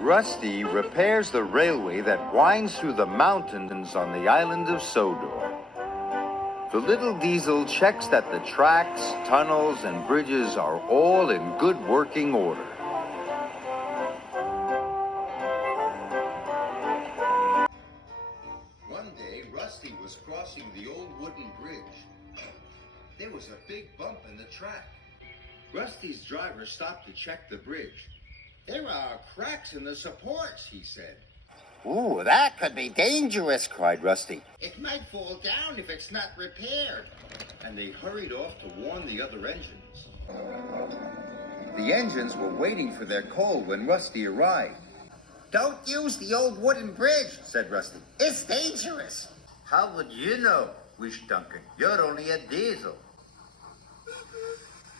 Rusty repairs the railway that winds through the mountains on the island of Sodor. The little diesel checks that the tracks, tunnels, and bridges are all in good working order. One day, Rusty was crossing the old wooden bridge. There was a big bump in the track. Rusty's driver stopped to check the bridge. "There are cracks in the supports," he said. "Ooh, that could be dangerous," cried Rusty. "It might fall down if it's not repaired." And they hurried off to warn the other engines. The engines were waiting for their coal when Rusty arrived. "Don't use the old wooden bridge," said Rusty. "It's dangerous." "How would you know?" wished Duncan. "You're only a diesel."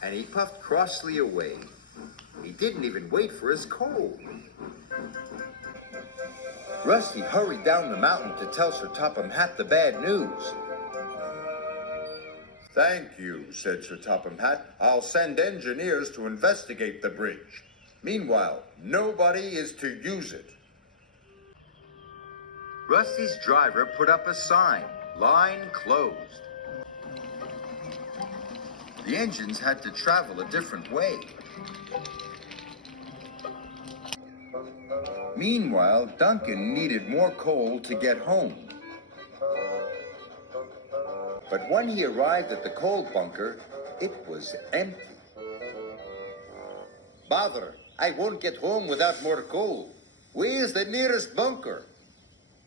And he puffed crossly away. He didn't even wait for his coal. Rusty hurried down the mountain to tell Sir Topham Hatt the bad news. "Thank you," said Sir Topham Hatt. "I'll send engineers to investigate the bridge. Meanwhile, nobody is to use it." Rusty's driver put up a sign, "Line closed." The engines had to travel a different way. Meanwhile, Duncan needed more coal to get home. But when he arrived at the coal bunker, it was empty. "Bother, I won't get home without more coal. Where's the nearest bunker?"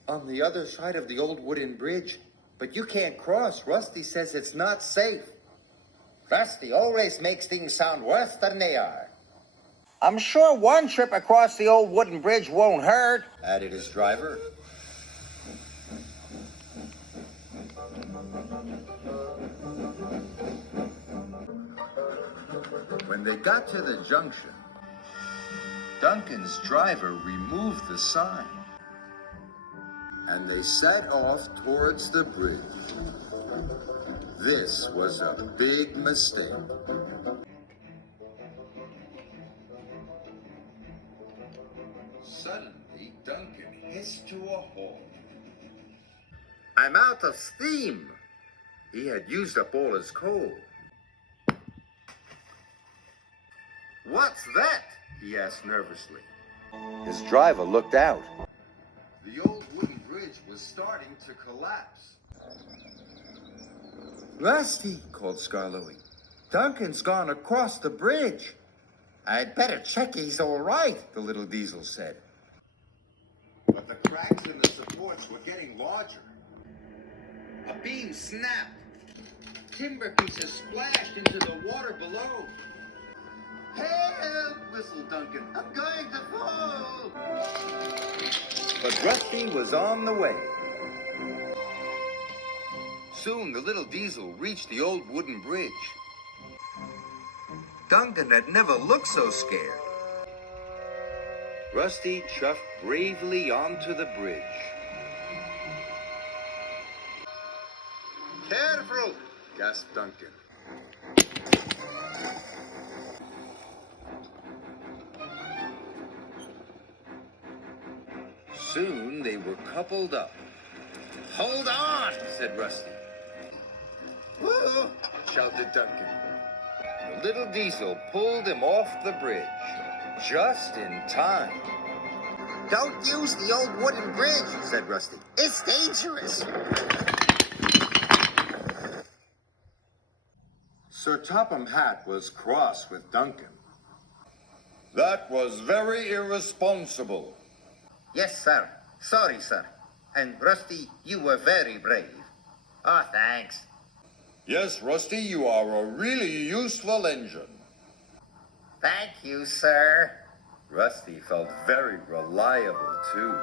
"On the other side of the old wooden bridge. But you can't cross. Rusty says it's not safe." Rusty always makes things sound worse than they are. "I'm sure one trip across the old wooden bridge won't hurt," added his driver. When they got to the junction, Duncan's driver removed the sign, and they set off towards the bridge. This was a big mistake. Suddenly, Duncan hissed to a halt. "I'm out of steam." He had used up all his coal. "What's that?" he asked nervously. His driver looked out. The old wooden bridge was starting to collapse. "Rusty," called Skarloey, "Duncan's gone across the bridge." "I'd better check he's all right," the little diesel said. But the cracks in the supports were getting larger. A beam snapped. Timber pieces splashed into the water below. "Help!" whistled Duncan. "I'm going to fall!" But Rusty was on the way. Soon the little diesel reached the old wooden bridge. Duncan had never looked so scared. Rusty chuffed bravely onto the bridge. "Careful!" gasped Duncan. Soon they were coupled up. "Hold on!" said Rusty. "Whoa!" shouted Duncan. The little diesel pulled him off the bridge, just in time. "Don't use the old wooden bridge," said Rusty. "It's dangerous." Sir Topham Hatt was cross with Duncan. "That was very irresponsible." "Yes, sir. Sorry, sir. And Rusty, you were very brave." "Oh, thanks." "Yes, Rusty, you are a really useful engine." "Thank you, sir." Rusty felt very reliable, too.